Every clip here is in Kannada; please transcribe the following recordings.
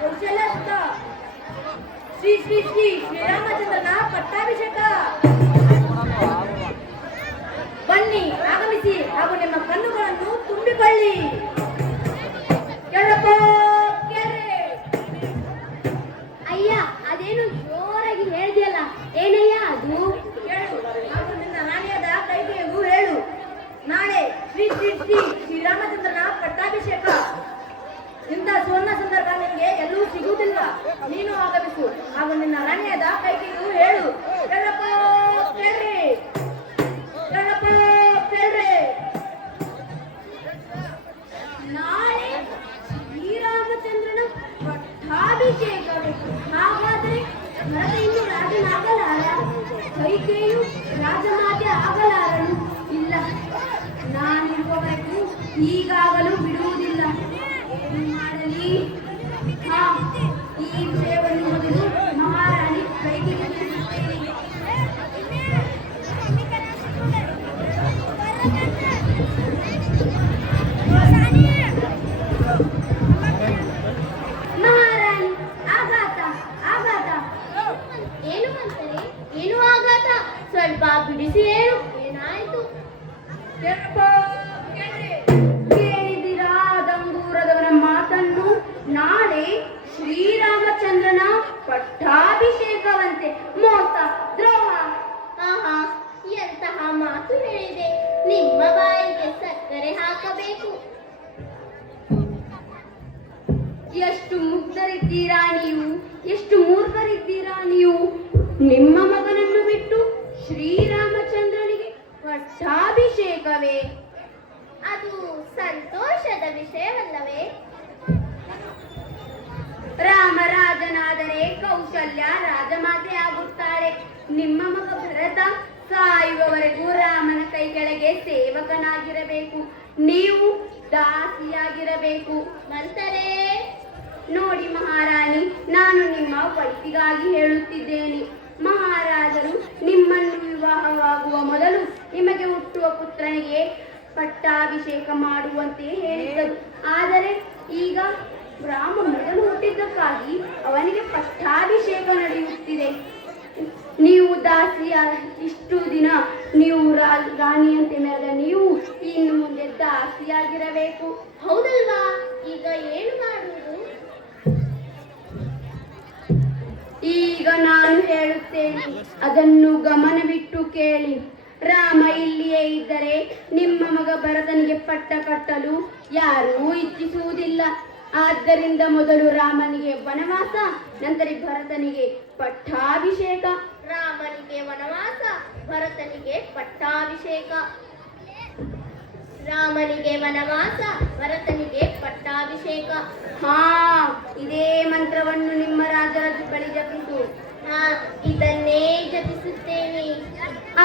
ಕೌಶಲ್ಯಸ್ಥ ಶ್ರೀ ಶ್ರೀ ಶ್ರೀ ಶ್ರೀರಾಮಚಂದ್ರನ ಪಟ್ಟಾಭಿಷೇಕ. ಬನ್ನಿ, ಆಗಮಿಸಿ ಹಾಗೂ ನಿಮ್ಮ ಕಣ್ಣುಗಳನ್ನು ತುಂಬಿಕೊಳ್ಳಿ. ಕೇಳಪ್ಪ ಕೇಳ್ರಿ. ಅಯ್ಯ, ಅದೇನು ಜೋರಾಗಿ ಹೇಳಿದೆಯಲ್ಲ, ಏನಯ್ಯ ಅದು? ಹೇಳು ಹಾಗೂ ನಿನ್ನ ರಾಣಿಯಾದ ಕೈಕೇಯಿಗೂ ಹೇಳು. ನಾಳೆ ಶ್ರೀ ಶ್ರೀ ಶ್ರೀ ಶ್ರೀರಾಮಚಂದ್ರನ ಪಟ್ಟಾಭಿಷೇಕ. ಇಂಥ ಸುವರ್ಣ ಸಂದರ್ಭ ನಿನಗೆ ಎಲ್ಲೂ ಸಿಗುವುದಿಲ್ಲ. ನೀನು ಆಗಮಿಸು ಹಾಗೂ ನಿನ್ನ ರಾಣಿಯಾದ ಕೈಕೇಯಿಗೂ ಹೇಳು. ಕೇಳಪ್ಪ ಕೇಳ್ರಿ. ಕೇಳಪ್ಪ ಕೇಳ್ರಿ. ನಾಳೆ ಶ್ರೀರಾಮಚಂದ್ರನ ಪಟ್ಟಾಭಿಷೇಕವೇ? ಹಾಗಾದರೆ ಭರತ ಇನ್ನು ರಾಜನಾಗಲಾರ, ಕೈಕೇಯಿಯು ರಾಜಮಾತೆ ಆಗಲಾರನು. ಇಲ್ಲ, ನಾನಿರುವವರೆಗೂ ಹೀಗಾಗಲು ಬಿಡುವುದಿಲ್ಲ. ಏನು ಮಾಡಲಿ? ಈ ವಿಷಯವನ್ನು ಮೊದಲು ಮಹಾರಾಣಿ ಕೈಕೇಯಿಗೆ ತಿಳಿಸುತ್ತೇನೆ. ಮಹಾರಾಣಿ, ಆಘಾತ ಆಘಾತ. ಏನು ಅಂತಾರೆ? ಏನು ಆಘಾತ? ಸ್ವಲ್ಪ ಬಿಡಿಸಿ ಹೇಳು, ಏನಾಯ್ತು? ಕೇಳಪ್ಪ ಕೇಳ್ರಿ. ಕೇಳಿದಿರಾ ದಂಗೂರದವರ ಮಾತನ್ನು? ನಾಳೆ ಶ್ರೀರಾಮಚಂದ್ರನ ಪಟ್ಟಾಭಿಷೇಕವಂತೆ. ಮೋಸ, ದ್ರೋಹ. ಆಹಾ, ಎಂತಹ ಮಾತು ಹೇಳಿದೆ! ನಿಮ್ಮ ಬಾಯಿಗೆ ಸಕ್ಕರೆ ಹಾಕಬೇಕು. ಎಷ್ಟು ಮುಗ್ಧರಿದ್ದೀರಾ ನೀವು, ಎಷ್ಟು ಮೂರ್ಖರಿದ್ದೀರಾ ನೀವು. ನಿಮ್ಮ ಮಗನನ್ನು ಬಿಟ್ಟು ಶ್ರೀರಾಮಚಂದ್ರನಿಗೆ ಪಟ್ಟಾಭಿಷೇಕವೇ? ಅದು ಸಂತೋಷದ ವಿಷಯವಲ್ಲವೇ? ರಾಮರಾಜನಾದರೆ ಕೌಶಲ್ಯ ರಾಜಮಾತೆ ಆಗುತ್ತಾರೆ. ನಿಮ್ಮ ಮಗ ಭರತ ಸಾಯುವವರೆಗೂ ರಾಮನ ಕೈ ಕೆಳಗೆ ಸೇವಕನಾಗಿರಬೇಕು. ನೀವು ದಾಸಿಯಾಗಿರಬೇಕು. ನಂತರೇ ನೋಡಿ ಮಹಾರಾಣಿ, ನಾನು ನಿಮ್ಮ ಒಳಿತಿಗಾಗಿ ಹೇಳುತ್ತಿದ್ದೇನೆ. ಮಹಾರಾಜರು ನಿಮ್ಮನ್ನು ವಿವಾಹವಾಗುವ ಮೊದಲು ನಿಮಗೆ ಹುಟ್ಟುವ ಪುತ್ರನಿಗೆ ಪಟ್ಟಾಭಿಷೇಕ ಮಾಡುವಂತೆ ಹೇಳಿದ್ದರು. ಆದರೆ ಈಗ ರಾಮ ಮೊದಲು ಹುಟ್ಟಿದ್ದಕ್ಕಾಗಿ ಅವನಿಗೆ ಪಟ್ಟಾಭಿಷೇಕ ನಡೆಯುತ್ತಿದೆ. ನೀವು ದಾಸಿಯ ಇಷ್ಟು ದಿನ ನೀವು ರಾಣಿಯಂತೆ ಮೆರೆದ ನೀವು ಇನ್ನು ಮುಂದೆ ದಾಸಿಯಾಗಿರಬೇಕು. ಹೌದಲ್ವಾ? ಈಗ ಏನು ಮಾಡುವುದು? ಈಗ ನಾನು ಹೇಳುತ್ತೇನೆ, ಅದನ್ನು ಗಮನವಿಟ್ಟು ಕೇಳಿ. ರಾಮ ಇಲ್ಲಿಯೇ ಇದ್ದರೆ ನಿಮ್ಮ ಮಗ ಭರತನಿಗೆ ಪಟ್ಟ ಕಟ್ಟಲು ಯಾರೂ ಇಚ್ಛಿಸುವುದಿಲ್ಲ. ಆದ್ದರಿಂದ ಮೊದಲು ರಾಮನಿಗೆ ವನವಾಸ, ನಂತರ ಭರತನಿಗೆ ಪಟ್ಟಾಭಿಷೇಕ. ರಾಮನಿಗೆ ವನವಾಸ, ಭರತನಿಗೆ ಪಟ್ಟಾಭಿಷೇಕ. ರಾಮನಿಗೆ ವನವಾಸ, ಭರತನಿಗೆ ಪಟ್ಟಾಭಿಷೇಕ. ಹಾ, ಇದೇ ಮಂತ್ರವನ್ನು ನಿಮ್ಮ ರಾಜರ ಬಳಿ ಜಪಿಸು. ಇದನ್ನೇ ಜಪಿಸುತ್ತೇನೆ.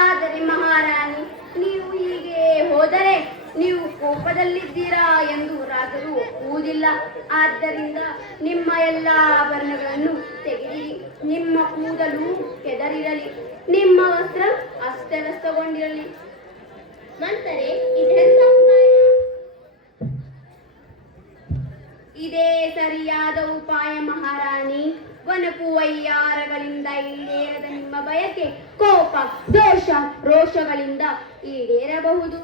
ಆದರೆ ಮಹಾರಾಣಿ, ನೀವು ಹೀಗೆ ಹೋದರೆ ನೀವು ಕೋಪದಲ್ಲಿದ್ದೀರಾ ಎಂದು ರಾಜರು ಒಪ್ಪುವುದಿಲ್ಲ. ಆದ್ದರಿಂದ ನಿಮ್ಮ ಎಲ್ಲ ಆಭರಣಗಳನ್ನು ತೆಗೆದಿರಿ. ನಿಮ್ಮ ಕೂದಲು ಕೆದರಿರಲಿ, ನಿಮ್ಮ ವಸ್ತ್ರ ಅಸ್ತವ್ಯಸ್ತಗೊಂಡಿರಲಿ. ಮಂತರೆ, ಇದೆಂತ ಉಪಾಯ? ಇದೇ ಸರಿಯಾದ ಉಪಾಯ ಮಹಾರಾಣಿ. ವನಪು ವೈಯಾರಗಳಿಂದ ಈಡೇರದ ನಿಮ್ಮ ಬಯಕೆ ಕೋಪ, ದೋಷ, ರೋಷಗಳಿಂದ ಈಡೇರಬಹುದು.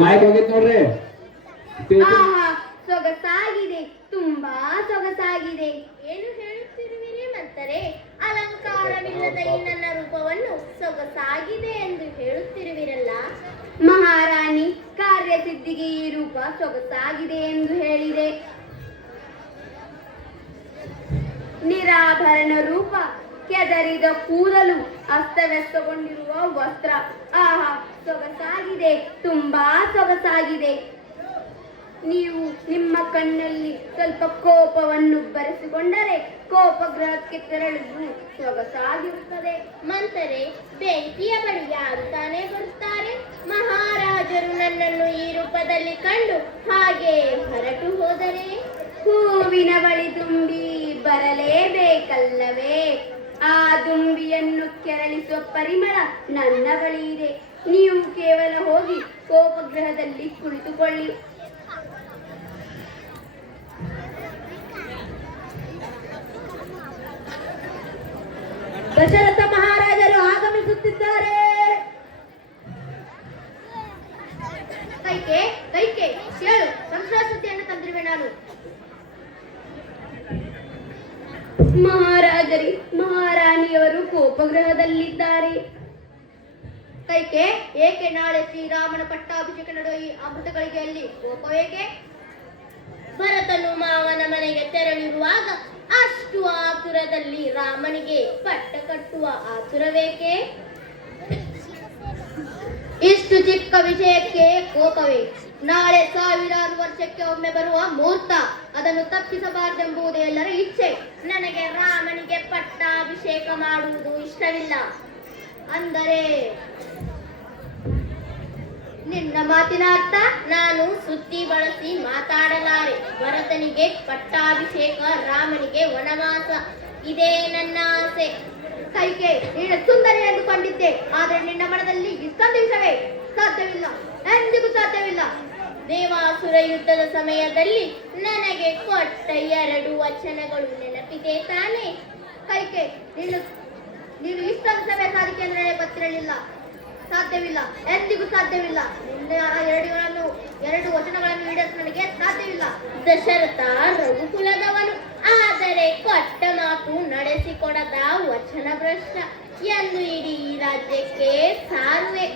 ಮಾಯಕ್ ಹೋಗಿದ್ ನೋಡ್ರಿ. ಸೊಗಸಾಗಿದೆ, ತುಂಬಾ ಸೊಗಸಾಗಿದೆ. ಏನು ಹೇಳುತ್ತಿರುವಿರಿ ಮಂತರೆ? ಅಲಂಕಾರವಿಲ್ಲದ ಈ ನನ್ನ ರೂಪವನ್ನು ಸೊಗಸಾಗಿದೆ ಎಂದು ಹೇಳುತ್ತಿರುವಿರಲ್ಲ. ಮಹಾರಾಣಿ, ಕಾರ್ಯಸಿದ್ಧಿಗೆ ಈ ರೂಪ ಸೊಗಸಾಗಿದೆ ಎಂದು ಹೇಳಿದೆ. ನಿರಾಭರಣ ರೂಪ, ಕೆದರಿದ ಕೂದಲು, ಅಸ್ತವ್ಯಸ್ತಗೊಂಡಿರುವ ವಸ್ತ್ರ, ಆಹಾ ಸೊಗಸಾಗಿದೆ, ತುಂಬಾ ಸೊಗಸಾಗಿದೆ. ನೀವು ನಿಮ್ಮ ಕಣ್ಣಲ್ಲಿ ಸ್ವಲ್ಪ ಕೋಪವನ್ನು ಬರೆಸಿಕೊಂಡರೆ ಕೋಪಗೃಹಕ್ಕೆ ತೆರಳುವುದು ಸೊಗಸಾಗಿರುತ್ತದೆ. ಮಂತರೆ, ಬೆಂಕಿಯ ಬಳಿ ಯಾರು ತಾನೇ ಬರುತ್ತಾರೆ? ಮಹಾರಾಜರು ನನ್ನನ್ನು ಈ ರೂಪದಲ್ಲಿ ಕಂಡು ಹಾಗೆ ಹೊರಟು ಹೋದರೆ ಹೂವಿನ ಬಳಿ ತುಂಬಿ ಬರಲೇಬೇಕಲ್ಲವೇ? ಆ ದುಂಬಿಯನ್ನು ಕೆರಳಿಸುವ ಪರಿಮಳ ನನ್ನ ಬಳಿ ಇದೆ. ನೀವು ಕೇವಲ ಹೋಗಿ ಕೋಪಗೃಹದಲ್ಲಿ ಕುಳಿತುಕೊಳ್ಳಿ. ದಶರಥ ಮಹಾರಾಜರು ಆಗಮಿಸುತ್ತಿದ್ದಾರೆ. ಕೈಕೆ ಕೈಕೆ ಕೇಳು, ಸಂಸಾರಸುದ್ದಿಯನ್ನು ತಂದಿರುವೆ ನಾನು. ಮಹಾರಾಜರಿ, ಮಹಾರಾಣಿಯವರು ಕೋಪಗೃಹದಲ್ಲಿದ್ದಾರೆ. ಕೈಕೆ, ಏಕೆ ನಾಳೆ ಶ್ರೀರಾಮನ ಪಟ್ಟಾಭಿಷೇಕ ನಡೆಯುವ ಈ ಅಮೃತಗಳಿಗೆ ಅಲ್ಲಿ ಕೋಪವೇಕೆ? ಭರತನು ಮಾವನ ಮನೆಗೆ ತೆರಳಿರುವಾಗ ಅಷ್ಟು ಆತುರದಲ್ಲಿ ರಾಮನಿಗೆ ಪಟ್ಟ ಕಟ್ಟುವ ಆತುರವೇಕೆ? ಇಷ್ಟು ಚಿಕ್ಕ ವಿಷಯಕ್ಕೆ ಕೋಪವೇ? ನಾಳೆ ಸಾವಿರಾರು ವರ್ಷಕ್ಕೆ ಒಮ್ಮೆ ಬರುವ ಮುಹೂರ್ತ, ಅದನ್ನು ತಪ್ಪಿಸಬಾರದೆಂಬುದು ಎಲ್ಲರ ಇಚ್ಛೆ. ನನಗೆ ರಾಮನಿಗೆ ಪಟ್ಟಾಭಿಷೇಕ ಮಾಡುವುದು ಇಷ್ಟವಿಲ್ಲ. ಅಂದರೆ ನಿನ್ನ ಮಾತಿನ ಅರ್ಥ? ನಾನು ಸುದ್ದಿ ಬಳಸಿ ಮಾತಾಡಲಾರೆ. ಭರತನಿಗೆ ಪಟ್ಟಾಭಿಷೇಕ, ರಾಮನಿಗೆ ವನವಾಸ, ಇದೇ ನನ್ನ ಆಸೆ. ಕೈಕೆ, ನೀನು ಸುಂದರಿ ಎಂದುಕೊಂಡಿದ್ದೆ, ಆದರೆ ನಿನ್ನ ಮನದಲ್ಲಿ ಇಷ್ಟೊಂದು ವಿಷಯವೇ? ಸಾಧ್ಯವಿಲ್ಲ, ಎಂದಿಗೂ ಸಾಧ್ಯವಿಲ್ಲ. ದೇವಾಸುರ ಯುದ್ಧದ ಸಮಯದಲ್ಲಿ ನನಗೆ ಕೊಟ್ಟ 2 ವಚನಗಳು ನೆನಪಿದೆ ತಾನೆ? ಕೈಕೆ, ನೀನು ಇಷ್ಟೊಂದು ಸಮಯ ಸಾಧಿಕೆ ಅಂದರೆ ಗೊತ್ತಿರಲಿಲ್ಲ. ಸಾಧ್ಯವಿಲ್ಲ, ಎಂದಿಗೂ ಸಾಧ್ಯವಿಲ್ಲ. ನಿನ್ನ 2 ವಚನಗಳನ್ನು ಈಡೇರಿಸಲು ನನಗೆ ಸಾಧ್ಯವಿಲ್ಲ. ದಶರಥ ರಘುಕುಲದವನು, ಆದರೆ ಕೊಟ್ಟ ಮಾತು ನಡೆಸಿಕೊಡದ ವಚನ ಭ್ರಷ್ಟ ಎಂದು ಇಡೀ ರಾಜ್ಯಕ್ಕೆ ಸಾರುವೆ.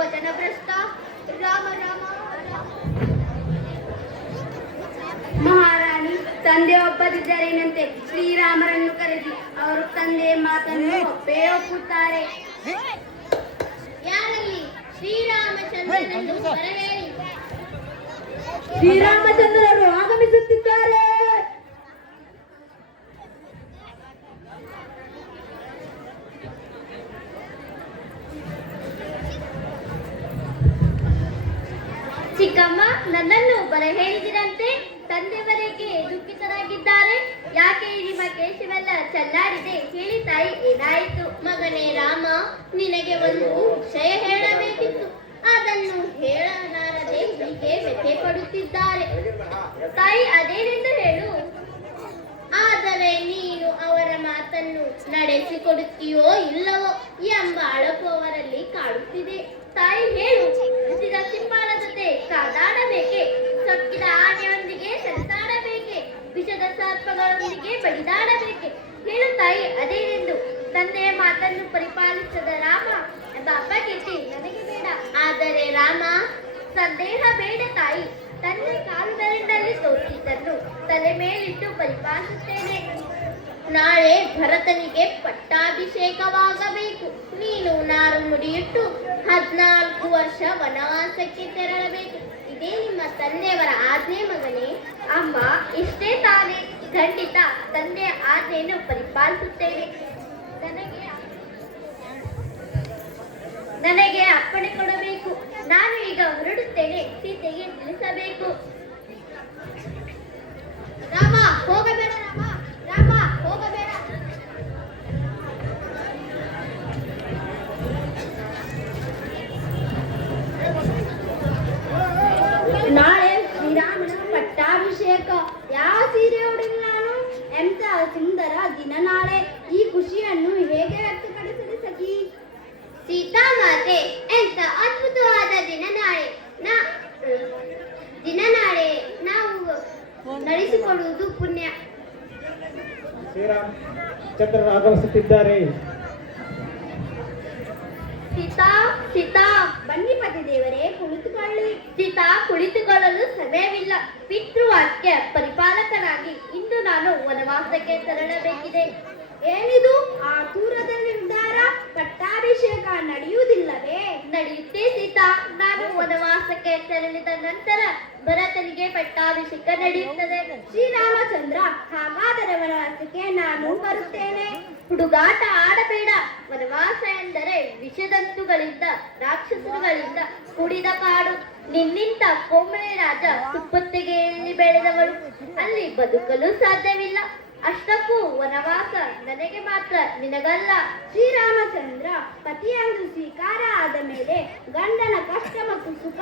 ವಚನ ಭ್ರಷ್ಟ, ರಾಮ ರಾಮ. ಮಹಾರಾಣಿ, ತಂದೆ ಒಪ್ಪದಿದ್ದರೇನಂತೆ? ಶ್ರೀರಾಮರನ್ನು ಕರೆಸಿ ಅವರು ತಂದೆ ಮಾತನ್ನು ಒಪ್ಪೇ ಒಪ್ಪುತ್ತಾರೆ. ಯಾರಲ್ಲಿ? ಶ್ರೀರಾಮಚಂದ್ರನನ್ನು ಬರಬೇಡಿ. ಶ್ರೀರಾಮಚಂದ್ರರು ಆಗಮಿಸುತ್ತಿದ್ದಾರೆ. ಚಿಕ್ಕಮ್ಮ, ನನ್ನನ್ನು ಬರ ಹೇಳಿದಿರಂತೆ? ತಂದೆವರೆಗೆ ದುಃಖಿತರಾಗಿದ್ದಾರೆ. ಯಾಕೆ ನಿಮ್ಮ ಕೇಶವೆಲ್ಲ ಚಲ್ಲಾಡಿದೆ? ಹೇಳಿ ತಾಯಿ, ಏನಾಯಿತು? ಮಗನೇ ರಾಮ, ನಿನಗೆ ಒಂದು ವಿಷಯ ಹೇಳಬೇಕಿತ್ತು. ಅದನ್ನು ಹೇಳಲಾರದೆ ಹೀಗೆ ವ್ಯಥೆ ಪಡುತ್ತಿದ್ದಾರೆ. ತಾಯಿ, ಅದೇನೆಂದು ಹೇಳು. ಆದರೆ ನೀನು ಅವರ ಮಾತನ್ನು ನಡೆಸಿಕೊಡುತ್ತೀಯೋ ಇಲ್ಲವೋ ಎಂಬ ಅಳಕು ಅವರಲ್ಲಿ ಕಾಡುತ್ತಿದೆ. ತಾಯಿ, ಹೇಳು. ಬಿಸಿದ ಸಿಂಹಾಳ ಜೊತೆ ಕಾದಾಡಬೇಕೆ? ಸೊಕ್ಕಿದ ಆನೆಯೊಂದಿಗೆ ಸರಿಸಾಡಬೇಕೆ? ವಿಷದ ಸರ್ಪಗಳೊಂದಿಗೆ ಬಡಿದಾಡಬೇಕೆ? ಹೇಳು ತಾಯಿ, ಅದೇನೆಂದು. ತಂದೆಯ ಮಾತನ್ನು ಪರಿಪಾಲಿಸದ ರಾಮ ಎಂಬ ಅಪಕೀರ್ತಿ ನನಗೆ ಬೇಡ. ಆದರೆ ರಾಮ, ಸಂದೇಹ ಬೇಡ ತಾಯಿ. ತಂದೆ ಕಾಲು ಬೆರಳಿನಲ್ಲಿ ತೋರಿಸಿದ್ದನ್ನು ತಲೆ ಮೇಲಿಟ್ಟು ಪರಿಪಾಲಿಸುತ್ತೇನೆ. ನಾಳೆ ಭರತನಿಗೆ ಪಟ್ಟಾಭಿಷೇಕವಾಗಬೇಕು. ನೀನು ನಾರು ಮುಡಿಯಿಟ್ಟು 14 ವರ್ಷ ವನವಾಸಕ್ಕೆ ತೆರಳಬೇಕು. ಇದೇ ನಿಮ್ಮ ತಂದೆಯವರ ಆಜ್ಞೆ ಮಗನೇ. ಅಮ್ಮ, ಇಷ್ಟೇ ತಾನೇ? ಖಂಡಿತ ತಂದೆಯ ಆಜ್ಞೆಯನ್ನು ಪರಿಪಾಲಿಸುತ್ತೇನೆ. ನನಗೆ ಅಪ್ಪಣೆ ಕೊಡಬೇಕು. ನಾನು ಈಗ ಹೊರಡುತ್ತೇನೆ. ಸೀತೆಗೆ ತಿಳಿಸಬೇಕು. ರಾಮ, ಹೋಗಬೇಡ. ರಾಮ, ರಾಮ, ಹೋಗಬೇಡ. ನಾಳೆ ಶ್ರೀರಾಮನ ಪಟ್ಟಾಭಿಷೇಕ. ಯಾವ ಸೀರೆ ಉಡಲಿ ನಾನು? ಎಂತ ಸುಂದರ ದಿನ ನಾಳೆ. ಈ ಖುಷಿಯನ್ನು ಹೇಗೆ ವ್ಯಕ್ತಪಡಿಸಲಿ ಸಖಿ? ಸೀತಾಮಾತೆ, ಎಂತ ಅದ್ಭುತವಾದ ದಿನ ನಾಳೆ. ನಾವು ನಡೆಸಿಕೊಳ್ಳುವುದು ಪುಣ್ಯ. ಶ್ರೀರಾಮಚಂದ್ರರು ಆಗಮಿಸುತ್ತಿದ್ದಾರೆ. ಸೀತಾ ಸೀತಾ ಬನ್ನಿ ಪತಿ ದೇವರೇ, ಕುಳಿತುಕೊಳ್ಳಿ. ಸೀತಾ, ಕುಳಿತುಕೊಳ್ಳಲು ಸಮಯವಿಲ್ಲ. ಪಿತೃವಾಕ್ಯ ಪರಿಪಾಲಕನಾಗಿ ಇಂದು ನಾನು ವನವಾಸಕ್ಕೆ ತೆರಳಬೇಕಿದೆ. ಏನಿದು ಆತುರದ ನಿರ್ಧಾರ? ಪಟ್ಟಾಭಿಷೇಕ ನಡೆಯುವುದಿಲ್ಲವೇ? ನಡೆಯುತ್ತೆ ಸೀತಾ. ನಾನು ವನವಾಸಕ್ಕೆ ತೆರಳಿದ ನಂತರ ಭರತನಿಗೆ ಪಟ್ಟಾಭಿಷೇಕ ನಡೆಯುತ್ತದೆ. ಶ್ರೀರಾಮಚಂದ್ರ, ಹಾಗಾದರೆ ವನವಾಸಕ್ಕೆ ನಾನು ಬರುತ್ತೇನೆ. ಹುಡುಗಾಟ ಆಡಬೇಡ. ವನವಾಸ ಎಂದರೆ ವಿಷದಂತುಗಳಿಂದ, ರಾಕ್ಷಸರುಗಳಿಂದ ಕೂಡಿದ ಕಾಡು. ನಿನ್ನಿಂದ ಕೋಮಲೆ ರಾಜ ಸುಪ್ಪತ್ತಿಗೆಯಲ್ಲಿ ಬೆಳೆದವಳು. ಅಲ್ಲಿ ಬದುಕಲು ಸಾಧ್ಯವಿಲ್ಲ. ಅಷ್ಟಕ್ಕೂ ವನವಾಸ ನನಗೆ ಮಾತ್ರ, ನಿನಗಲ್ಲ. ಶ್ರೀರಾಮಚಂದ್ರ, ಪತಿಯಂದು ಸ್ವೀಕಾರ ಆದ ಮೇಲೆ ಗಂಡನ ಕಷ್ಟ ಮತ್ತು ಸುಖ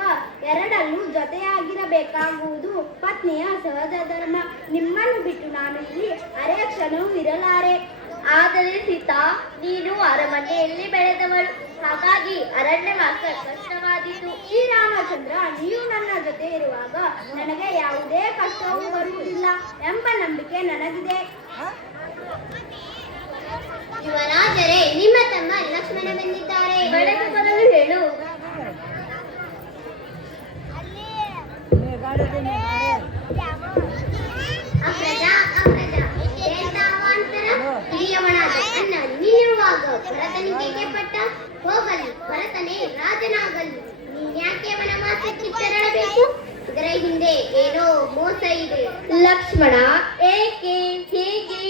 ಎರಡಲ್ಲೂ ಜೊತೆಯಾಗಿರಬೇಕಾಗುವುದು ಪತ್ನಿಯ ಸಹಜ ಧರ್ಮ. ನಿಮ್ಮನ್ನು ಬಿಟ್ಟು ನಾನು ಇಲ್ಲಿ ಅರೆ ಕ್ಷಣವೂ ಇರಲಾರೆ. ಆದರೆ ಸೀತಾ, ನೀನು ಅರಮನೆಯಲ್ಲಿ ಬೆಳೆದವಳು. ಹಾಗಾಗಿ ಅರಣ್ಯವಾಸ ಕಷ್ಟವಾದೀತು. ಶ್ರೀರಾಮಚಂದ್ರ, ನೀವು ನನ್ನ ಜೊತೆ ಇರುವಾಗ ನನಗೆ ಯಾವುದೇ ಕಷ್ಟವೂ ಬರುವುದಿಲ್ಲ ಎಂಬ ನಂಬಿಕೆ ನನಗಿದೆ. ಯುವರಾಜರೇ, ನಿಮ್ಮ ತಮ್ಮ ಲಕ್ಷ್ಮಣ ಬಂದಿದ್ದಾರೆ. ಬೆಳಗ್ಗೆ ಬರಲು ಹೇಳು. ಹಿರಿಯವನಾದ ಅಣ್ಣ ನೀನಿರುವಾಗ ಭರತನಿಗೆ ಪಟ್ಟ ಹೋಗಲಿ, ಭರತನೇ ರಾಜನಾಗಲಿ. ನೀನ್ಯಾಕೆ ವನವಾಸಕ್ಕೆ ತೆರಳಬೇಕು? ಇದರ ಹಿಂದೆ ಏನೋ ಮೋಸ ಇದೆ. ಲಕ್ಷ್ಮಣ, ಏಕೆ, ಹೇಗೆ,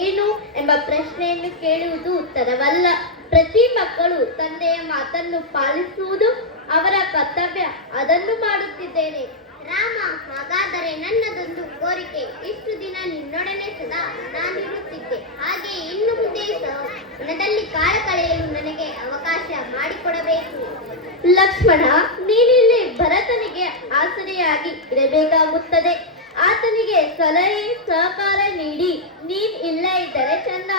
ಏನು ಎಂಬ ಪ್ರಶ್ನೆಯನ್ನು ಕೇಳುವುದು ಉತ್ತರವಲ್ಲ. ಪ್ರತಿ ಮಕ್ಕಳು ತಂದೆಯ ಮಾತನ್ನು ಪಾಲಿಸುವುದು ಅವರ ಕರ್ತವ್ಯ. ಅದನ್ನು ಮಾಡುತ್ತಿದ್ದೇನೆ. ರಾಮ, ಹಾಗಾದರೆ ನನ್ನದೊಂದು ಕೋರಿಕೆ. ಇಷ್ಟು ದಿನ ನಿನ್ನೊಡನೆ ಸದಾ ನಾನಿರುತ್ತಿದ್ದೆ. ಹಾಗೆ ಇನ್ನು ಮುಂದೆ ವನದಲ್ಲಿ ಕಾಲ ಕಳೆಯಲು ನನಗೆ ಅವಕಾಶ ಮಾಡಿಕೊಡಬೇಕು. ಲಕ್ಷ್ಮಣ, ನೀನಿಲ್ಲಿ ಭರತನಿಗೆ ಆಸರೆಯಾಗಿ ಇರಬೇಕಾಗುತ್ತದೆ. ಆತನಿಗೆ ಸಲಹೆ ಸಹಕಾರ ನೀಡಿ ನೀನ್ ಇಲ್ಲ ಇದ್ದರೆ ಚೆನ್ನ.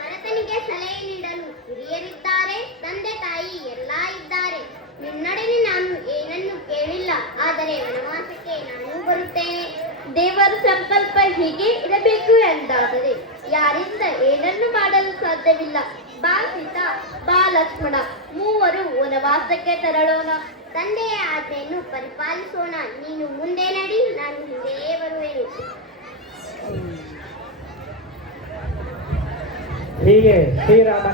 ಭರತನಿಗೆ ಸಲಹೆ ನೀಡಲು ಹಿರಿಯರಿದ್ದಾರೆ, ತಂದೆ ತಾಯಿ ಎಲ್ಲ ಇದ್ದಾರೆ. ನಿನ್ನೊಡನೆ ನಾನು ಏನನ್ನು ಕೇಳಿಲ್ಲ. ಆದರೆ ವನವಾಸಕ್ಕೆ ನಾನು ಬರುತ್ತೇನೆ. ದೇವರ ಸಂಕಲ್ಪ ಹೀಗೆ ಇರಬೇಕು ಎಂದಾದರೆ ಯಾರಿಂದ ಏನನ್ನು ಮಾಡಲು ಸಾಧ್ಯವಿಲ್ಲ. ಬಾ ಸೀತಾ, ಬಾ ಲಕ್ಷ್ಮಣ, ಮೂವರು ವನವಾಸಕ್ಕೆ ತೆರಳೋಣ. ತಂದೆಯ ಆಜ್ಞೆಯನ್ನು ಪರಿಪಾಲಿಸೋಣ. ನೀನು ಮುಂದೆ ನಡಿ, ನಾನು ಹಿಂದೆ ಬರುವೆನು. ಹೀಗೆ ಶ್ರೀರಾಮ